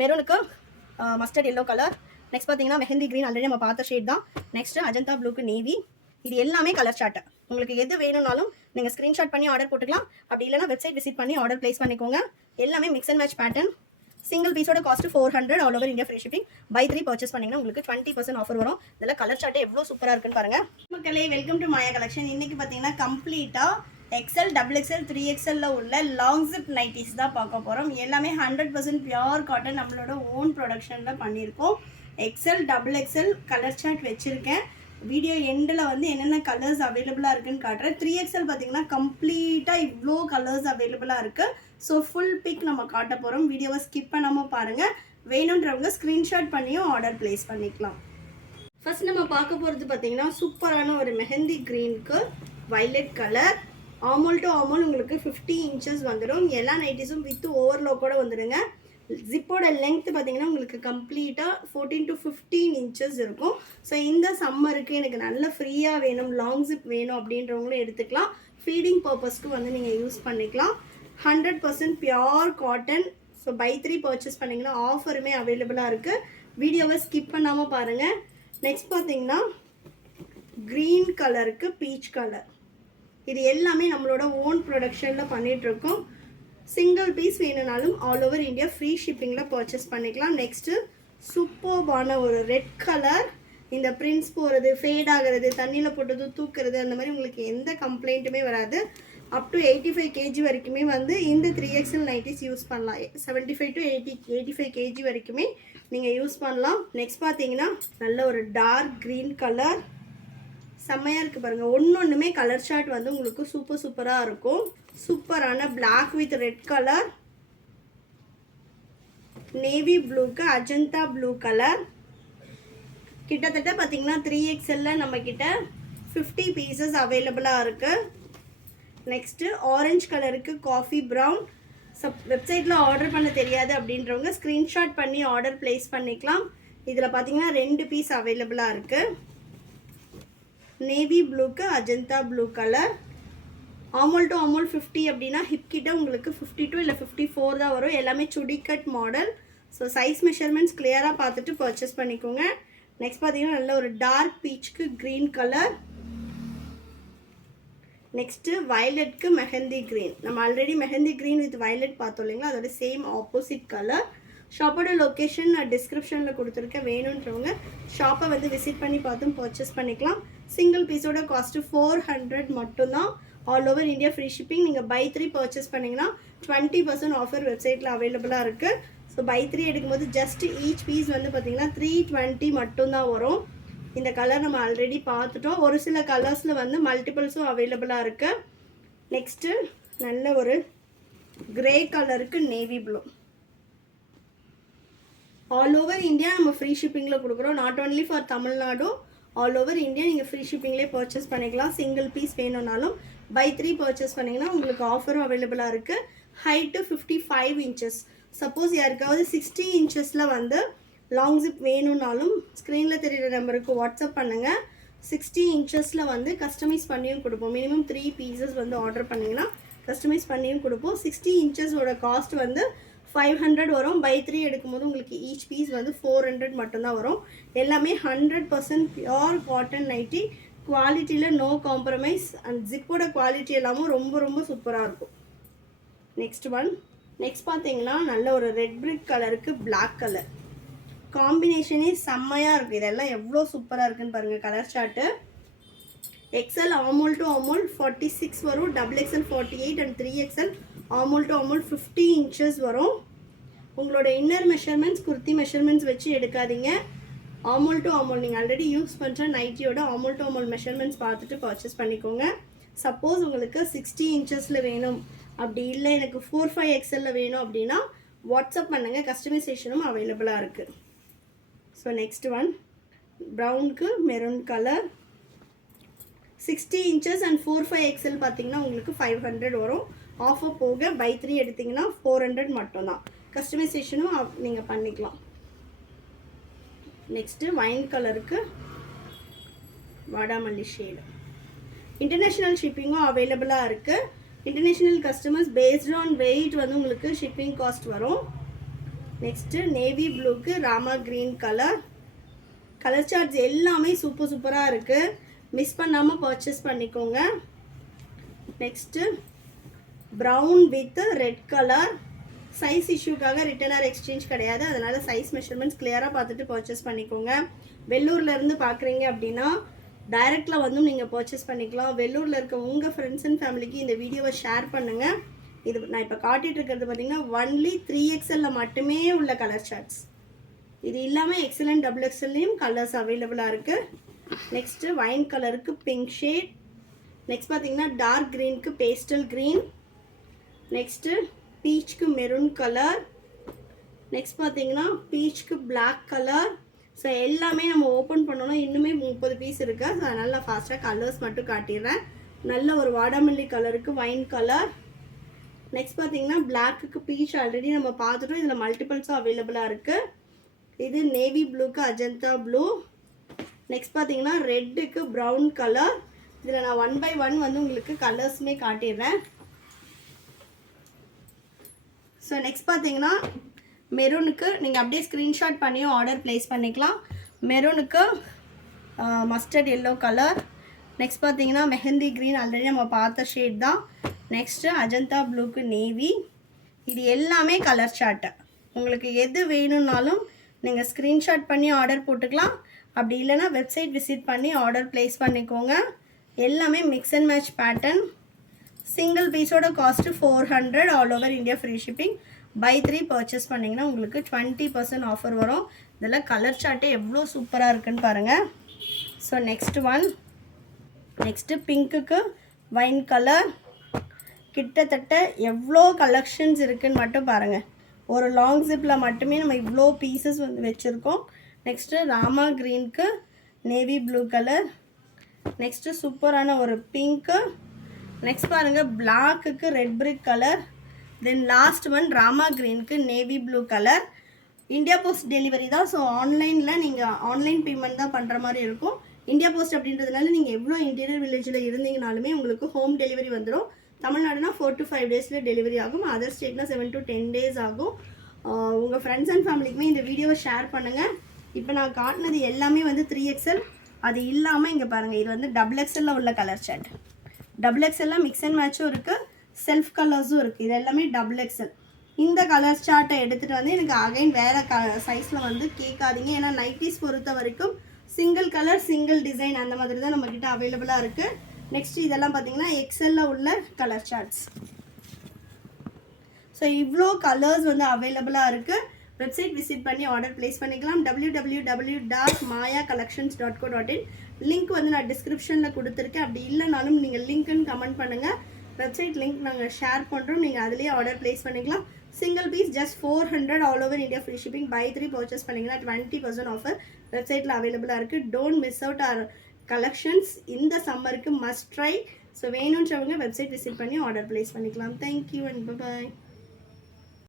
மெரூனுக்கு mustard yellow colour. Next பார்த்தீங்கன்னா mehndi green already நம்ம பார்த்த ஷேட் தான். நெக்ஸ்ட்டு அஜந்தா ப்ளூக்கு நேவி. இது எல்லாமே கலர் சார்ட்டு. உங்களுக்கு எது வேணும்னாலும் நீங்கள் ஸ்க்ரீன்ஷாட் பண்ணி ஆர்டர் போட்டுக்கலாம். அப்படி இல்லைனா வெப்சைட் விசிட் பண்ணி ஆர்டர் ப்ளேஸ் பண்ணிக்கோங்க. எல்லாமே mix and match pattern. Single பீஸோட cost 400 all over India free shipping. Buy 3 purchase பண்ணிங்கன்னா உங்களுக்கு 20% ஆஃபர் வரும். இதில் கலர் சார்ட்டு எவ்வளோ சூப்பராக இருக்குன்னு பாருங்கள். மக்களே, வெல்கம் டு மாயா கலெக்ஷன். இன்றைக்கி பார்த்தீங்கன்னா கம்ப்ளீட்டாக XL, XXL, 3XL உள்ள லாங் ஜிப் நைட்டிஸ் தான் பார்க்க போகிறோம். எல்லாமே 100% பியூர் காட்டன் நம்மளோட ஓன் ப்ரொடக்ஷனில் பண்ணியிருக்கோம். XL, XXL கலர் சார்ட் வச்சுருக்கேன். வீடியோ எண்டில் வந்து என்னென்ன கலர்ஸ் அவைலபிளாக இருக்குன்னு காட்டுறேன். 3XL பார்த்தீங்கன்னா கம்ப்ளீட்டாக இவ்வளோ கலர்ஸ் அவைலபிளாக இருக்குது. ஸோ ஃபுல் பிக் நம்ம காட்ட போகிறோம். வீடியோவை ஸ்கிப் பண்ணாமல் பாருங்கள். வேணுன்றவங்க ஸ்க்ரீன்ஷாட் பண்ணியும் ஆர்டர் ப்ளேஸ் பண்ணிக்கலாம். ஃபர்ஸ்ட் நம்ம பார்க்க போகிறது பார்த்தீங்கன்னா சூப்பரான ஒரு மெஹந்தி க்ரீனுக்கு வைலட் கலர். ஆமோல் டு ஆமோல் உங்களுக்கு 50 இன்ச்சஸ் வந்துடும். எல்லா நைட்டிஸும் வித் ஓவர்லோக்கோட வந்துடுங்க. ஜிப்போட லென்த் பார்த்தீங்கன்னா உங்களுக்கு கம்ப்ளீட்டாக 14 to 15 இன்ச்சஸ் இருக்கும். ஸோ இந்த சம்மருக்கு எனக்கு நல்ல ஃப்ரீயாக வேணும், லாங் ஜிப் வேணும் அப்படின்றவங்களும் எடுத்துக்கலாம். ஃபீடிங் பர்பஸ்க்கு வந்து நீங்கள் யூஸ் பண்ணிக்கலாம். 100% pure cotton. So buy 3 purchase பண்ணிங்கன்னா ஆஃபருமே அவைலபிளாக இருக்குது. வீடியோவை ஸ்கிப் பண்ணாமல் பாருங்கள். நெக்ஸ்ட் பார்த்தீங்கன்னா க்ரீன் கலருக்கு பீச் கலர். இது எல்லாமே நம்மளோட ஓன் ப்ரொடக்ஷனில் பண்ணிகிட்ருக்கோம். சிங்கிள் பீஸ் வேணுனாலும் ஆல் ஓவர் இந்தியா ஃப்ரீ ஷிப்பிங்கில் பர்ச்சேஸ் பண்ணிக்கலாம். நெக்ஸ்ட்டு சூப்பர்பான ஒரு ரெட் கலர். இந்த பிரிண்ட்ஸ் போகிறது, ஃபேட் ஆகிறது, தண்ணியில் போட்டது தூக்குறது, அந்த மாதிரி உங்களுக்கு எந்த கம்ப்ளைண்ட்டுமே வராது. அப் டு 85 kg வரைக்குமே வந்து இந்த 3XL நைட்டிஸ் யூஸ் பண்ணலாம். 75 to 85 kg வரைக்குமே நீங்கள் யூஸ் பண்ணலாம். நெக்ஸ்ட் பார்த்தீங்கன்னா நல்ல ஒரு டார்க் க்ரீன் கலர். செம்மையாக இருக்குது பாருங்கள். ஒன்றுமே கலர் சார்ட் வந்து உங்களுக்கு சூப்பராக இருக்கும். சூப்பரான black with red colour. Navy ப்ளூக்கு அஜந்தா ப்ளூ கலர். கிட்டத்தட்ட பார்த்தீங்கன்னா 3XL நம்மக்கிட்ட 50 பீசஸ் அவைலபிளாக இருக்குது. நெக்ஸ்ட்டு ஆரஞ்சு கலருக்கு காஃபி ப்ரௌன். வெப்சைட்டில் ஆர்டர் பண்ண தெரியாது அப்படின்றவங்க ஸ்க்ரீன்ஷாட் பண்ணி ஆர்டர் ப்ளேஸ் பண்ணிக்கலாம். இதில் பார்த்தீங்கன்னா 2 பீஸ் அவைலபிளாக இருக்குது. நேவி ப்ளூக்கு அஜந்தா ப்ளூ கலர். ஆமோல் டு ஆமோல் 50 அப்படின்னா ஹிப் கிட்ட உங்களுக்கு 52 இல்லை 54 தான் வரும். எல்லாமே chudi cut model. So size measurements கிளியராக பார்த்துட்டு பர்ச்சேஸ் பண்ணிக்கோங்க. நெக்ஸ்ட் பார்த்தீங்கன்னா நல்ல ஒரு டார்க் பீச்சுக்கு க்ரீன் கலர். நெக்ஸ்ட்டு வயலட்க்கு மெஹந்தி க்ரீன். நம்ம already mehndi green with violet பார்த்தோம் இல்லைங்களா, அதோட சேம் ஆப்போசிட் கலர். ஷாப்போட லொக்கேஷன் நான் டிஸ்கிரிப்ஷனில் கொடுத்துருக்கேன். வேணுன்றவங்க ஷாப்பை வந்து விசிட் பண்ணி பார்த்தும் பர்ச்சேஸ் பண்ணிக்கலாம். சிங்கிள் பீஸோட காஸ்ட்டு 400 மட்டும்தான். All over India free shipping. நீங்கள் பை 3 பர்ச்சேஸ் பண்ணிங்கன்னா 20% ஆஃபர் வெப்சைட்டில் அவைலபிளாக இருக்குது. ஸோ பை 3 எடுக்கும்போது ஜஸ்ட் ஈச் பீஸ் வந்து பார்த்திங்கன்னா 320 மட்டும்தான் வரும். இந்த கலர் நம்ம ஆல்ரெடி பார்த்துட்டோம். ஒரு சில கலர்ஸில் வந்து மல்டிபிள்ஸும் அவைலபிளாக இருக்குது. நெக்ஸ்ட்டு நல்ல ஒரு கிரே கலருக்கு navy blue. All over India நம்ம ஃப்ரீ ஷிப்பிங்கில் கொடுக்குறோம். Not only for Tamil Nadu, all over India நீங்கள் ஃப்ரீ ஷிப்பிங்லேயே பர்ச்சேஸ் பண்ணிக்கலாம். சிங்கிள் பீஸ் வேணும்னாலும் பை 3 பர்ச்சேஸ் பண்ணிங்கன்னா உங்களுக்கு ஆஃபரும் அவைலபிளாக இருக்குது. Height 55 inches. சப்போஸ் யாருக்காவது 60 இன்ச்சஸில் வந்து லாங் ஜிப் வேணும்னாலும் ஸ்க்ரீனில் தெரிகிற நம்பருக்கு வாட்ஸ்அப் பண்ணுங்கள். 60 இன்ச்சஸில் வந்து கஸ்டமைஸ் பண்ணியும் கொடுப்போம். மினிமம் 3 பீசஸ் வந்து ஆர்டர் பண்ணிங்கன்னா கஸ்டமைஸ் பண்ணியும் கொடுப்போம். 60 இன்ச்சஸோட காஸ்ட் வந்து 500 வரும். பை 3 எடுக்கும்போது உங்களுக்கு ஈச் பீஸ் வந்து 400 மட்டும்தான் வரும். எல்லாமே 100% பியூர் காட்டன் நைட்டி. குவாலிட்டியில் நோ காம்ப்ரமைஸ். அண்ட் ஜிப்போட குவாலிட்டி எல்லாமும் ரொம்ப சூப்பராக இருக்கும். நெக்ஸ்ட் பார்த்தீங்கன்னா நல்ல ஒரு ரெட் பிரிக் கலருக்கு பிளாக் கலர் காம்பினேஷனே செம்மையாக இருக்குது. இதெல்லாம் எவ்வளோ சூப்பராக இருக்குன்னு பாருங்கள். கலர் சார்ட்டு XL ஆமோல் டு ஆமோல் 46 வரும். XXL 48 அண்ட் 3XL ஆமோல் டு ஆமோல் 50 இன்ச்சஸ் வரும். உங்களோட இன்னர் மெஷர்மெண்ட்ஸ் குர்த்தி மெஷர்மெண்ட்ஸ் வச்சு எடுக்காதீங்க. ஆமோல் டு ஆமோல் நீங்கள் ஆல்ரெடி யூஸ் பண்ணுற நைட்டியோட ஆமோல் டு ஆமோல் மெஷர்மெண்ட்ஸ் பார்த்துட்டு பர்ச்சேஸ் பண்ணிக்கோங்க. சப்போஸ் உங்களுக்கு 60 இன்ச்சஸில் வேணும், அப்படி இல்லை எனக்கு 45XL வேணும் அப்படின்னா வாட்ஸ்அப் பண்ணுங்கள். கஸ்டமைசேஷனும் அவைலபிளாக இருக்குது. ஸோ நெக்ஸ்ட் ஒன் ப்ரௌனுக்கு maroon colour. 60 inches and 45XL பார்த்தீங்கன்னா உங்களுக்கு 500 வரும். ஆஃபர் போக பை 3 எடுத்திங்கன்னா 400 மட்டும்தான். கஸ்டமைசேஷனும் நீங்கள் பண்ணிக்கலாம். நெக்ஸ்ட்டு வைன் கலருக்கு வாடாமல்லி ஷேடு. இன்டர்நேஷ்னல் ஷிப்பிங்கும் அவைலபிளாக இருக்குது. International customers based on weight வந்து உங்களுக்கு ஷிப்பிங் காஸ்ட் வரும். நெக்ஸ்ட்டு நேவி ப்ளூக்கு Rama green colour. Colour charts எல்லாமே சூப்பராக இருக்குது. மிஸ் பண்ணாமல் பர்ச்சேஸ் பண்ணிக்கோங்க. Next brown with red colour. Size இஷ்யூக்காக ரிட்டர்ன் ஆர் எக்ஸ்சேஞ்ச் கிடையாது, அதனால் சைஸ் மெஷர்மெண்ட்ஸ் கிளியராக பார்த்துட்டு பர்ச்சேஸ் பண்ணிக்கோங்க. வெள்ளூர்லேருந்து பார்க்குறீங்க அப்படின்னா டைரெக்டில் வந்து நீங்கள் பர்ச்சேஸ் பண்ணிக்கலாம். வெள்ளூரில் இருக்க உங்கள் ஃப்ரெண்ட்ஸ் அண்ட் ஃபேமிலிக்கு இந்த வீடியோவை ஷேர் பண்ணுங்கள். இது நான் இப்போ காட்டிகிட்டு இருக்கிறது பார்த்தீங்கன்னா ஒன்லி 3XL மட்டுமே உள்ள கலர் சார்ட்ஸ். இது இல்லாமல் XL அண்ட் XXLலையும் கலர்ஸ் அவைலபிளாக இருக்குது. நெக்ஸ்ட்டு வைன் கலருக்கு பிங்க் ஷேட். நெக்ஸ்ட் பார்த்தீங்கன்னா டார்க் க்ரீனுக்கு பேஸ்டல் க்ரீன். நெக்ஸ்ட்டு பீச்சுக்கு மெரூன் கலர். நெக்ஸ்ட் பார்த்தீங்கன்னா பீச்சுக்கு பிளாக் கலர். ஸோ எல்லாமே நம்ம ஓப்பன் பண்ணோன்னா இன்னுமே 30 பீஸ் இருக்குது. ஸோ அதனால் நான் ஃபாஸ்ட்டாக கலர்ஸ் மட்டும் காட்டிடுறேன். நல்ல ஒரு வாடாமல்லி கலருக்கு வைன் கலர். நெக்ஸ்ட் பார்த்தீங்கன்னா பிளாக்குக்கு பீச் ஆல்ரெடி நம்ம பார்த்துட்டோம். இதில் மல்டிபிள்ஸும் அவைலபிளாக இருக்குது. இது நேவி ப்ளூக்கு அஜந்தா ப்ளூ. நெக்ஸ்ட் பார்த்தீங்கன்னா ரெட்டுக்கு ப்ரௌன் கலர். இதில் நான் 1 by 1 வந்து உங்களுக்கு கலர்ஸுமே காட்டிடுறேன். ஸோ நெக்ஸ்ட் பார்த்தீங்கன்னா மெரூனுக்கு நீங்கள் அப்படியே ஸ்க்ரீன்ஷாட் பண்ணியும் ஆர்டர் ப்ளேஸ் பண்ணிக்கலாம். மெரூனுக்கு மஸ்டர்ட் எல்லோ கலர். நெக்ஸ்ட் பார்த்தீங்கன்னா மெஹந்தி க்ரீன் ஆல்ரெடி நம்ம பார்த்த ஷேட் தான். நெக்ஸ்ட்டு அஜந்தா ப்ளூக்கு நேவி. இது எல்லாமே கலர் சார்ட்டு. உங்களுக்கு எது வேணும்னாலும் நீங்கள் ஸ்க்ரீன்ஷாட் பண்ணி ஆர்டர் போட்டுக்கலாம். அப்படி இல்லைனா வெப்சைட் விசிட் பண்ணி ஆர்டர் ப்ளேஸ் பண்ணிக்கோங்க. எல்லாமே mix and match pattern. Single பீஸோட cost 400. All over India free shipping. Buy 3 purchase பண்ணிங்கன்னா உங்களுக்கு 20% ஆஃபர் வரும். இதில் கலர் சார்ட்டே எவ்வளோ சூப்பராக இருக்குன்னு பாருங்கள். So next one. நெக்ஸ்ட்டு பிங்க்குக்கு வைன் கலர். கிட்டத்தட்ட எவ்வளோ கலெக்ஷன்ஸ் இருக்குதுன்னு மட்டும் பாருங்கள். ஒரு லாங் ஜிப்பில் மட்டுமே நம்ம இவ்வளோ பீசஸ் வந்து வச்சுருக்கோம். நெக்ஸ்ட்டு ராமா க்ரீனுக்கு நேவி ப்ளூ கலர். நெக்ஸ்ட்டு சூப்பரான ஒரு பிங்க்கு. நெக்ஸ்ட் பாருங்கள் பிளாக்குக்கு red brick colour. Then last one Rama க்ரீனுக்கு navy blue colour. India post delivery தான். ஸோ ஆன்லைனில் நீங்கள் ஆன்லைன் பேமெண்ட் தான் பண்ணுற மாதிரி இருக்கும். இந்தியா போஸ்ட் அப்படின்றதுனால நீங்கள் எவ்வளோ இன்டீரியர் வில்லேஜில் இருந்தீங்கனாலுமே உங்களுக்கு ஹோம் டெலிவரி வந்துடும். தமிழ்நாடுனா 4 to 5 டேஸில் டெலிவரி ஆகும். அதர் ஸ்டேட்னா 7 to 10 டேஸ் ஆகும். உங்கள் ஃப்ரெண்ட்ஸ் அண்ட் ஃபேமிலிக்குமே இந்த வீடியோவை ஷேர் பண்ணுங்கள். இப்போ நான் காட்டினது எல்லாமே வந்து 3XL. அது இல்லாமல் இங்கே பாருங்கள், இது வந்து XXL உள்ள colour chart. XXL mix and மேட்சும் இருக்குது, செல்ஃப் கலர்ஸும் இருக்குது. இது எல்லாமே XXL. இந்த கலர் சார்ட்டை எடுத்துகிட்டு வந்து எனக்கு அகைன் வேறு சைஸில் வந்து கேட்காதீங்க. ஏன்னா நைட்டிஸ் பொறுத்த வரைக்கும் சிங்கிள் கலர் சிங்கிள் டிசைன் அந்த மாதிரி தான் நம்மக்கிட்ட அவைலபிளாக இருக்குது. நெக்ஸ்ட் இதெல்லாம் பார்த்தீங்கன்னா XL உள்ள கலர் சார்ட்ஸ். ஸோ இவ்வளோ கலர்ஸ் வந்து அவைலபிளாக இருக்குது. வெப்சைட் விசிட் பண்ணி ஆர்டர் ப்ளேஸ் பண்ணிக்கலாம். www.mayacollections.co.in. லிங்க் வந்து நான் டிஸ்கிரிப்ஷனில் கொடுத்துருக்கேன். அப்படி இல்லைனாலும் நீங்கள் லிங்க்குன்னு கமெண்ட் பண்ணுங்கள். வெப்சைட் லிங்க் நாங்கள் ஷேர் பண்ணுறோம். நீங்கள் அதுலேயே ஆர்டர் ப்ளேஸ் பண்ணிக்கலாம். Single piece just 400. All over India free shipping. Buy 3 purchase பண்ணிங்கன்னா 20% ஆஃபர் வெப்சைட்டில் அவைலபிளாக இருக்குது. Don't miss out our collections. இந்த சம்மருக்கு மஸ்ட் ட்ரை. ஸோ வேணுன்றவங்க வெப்சைட் விசிட் பண்ணி ஆர்டர் ப்ளேஸ் பண்ணிக்கலாம். Thank you and bye.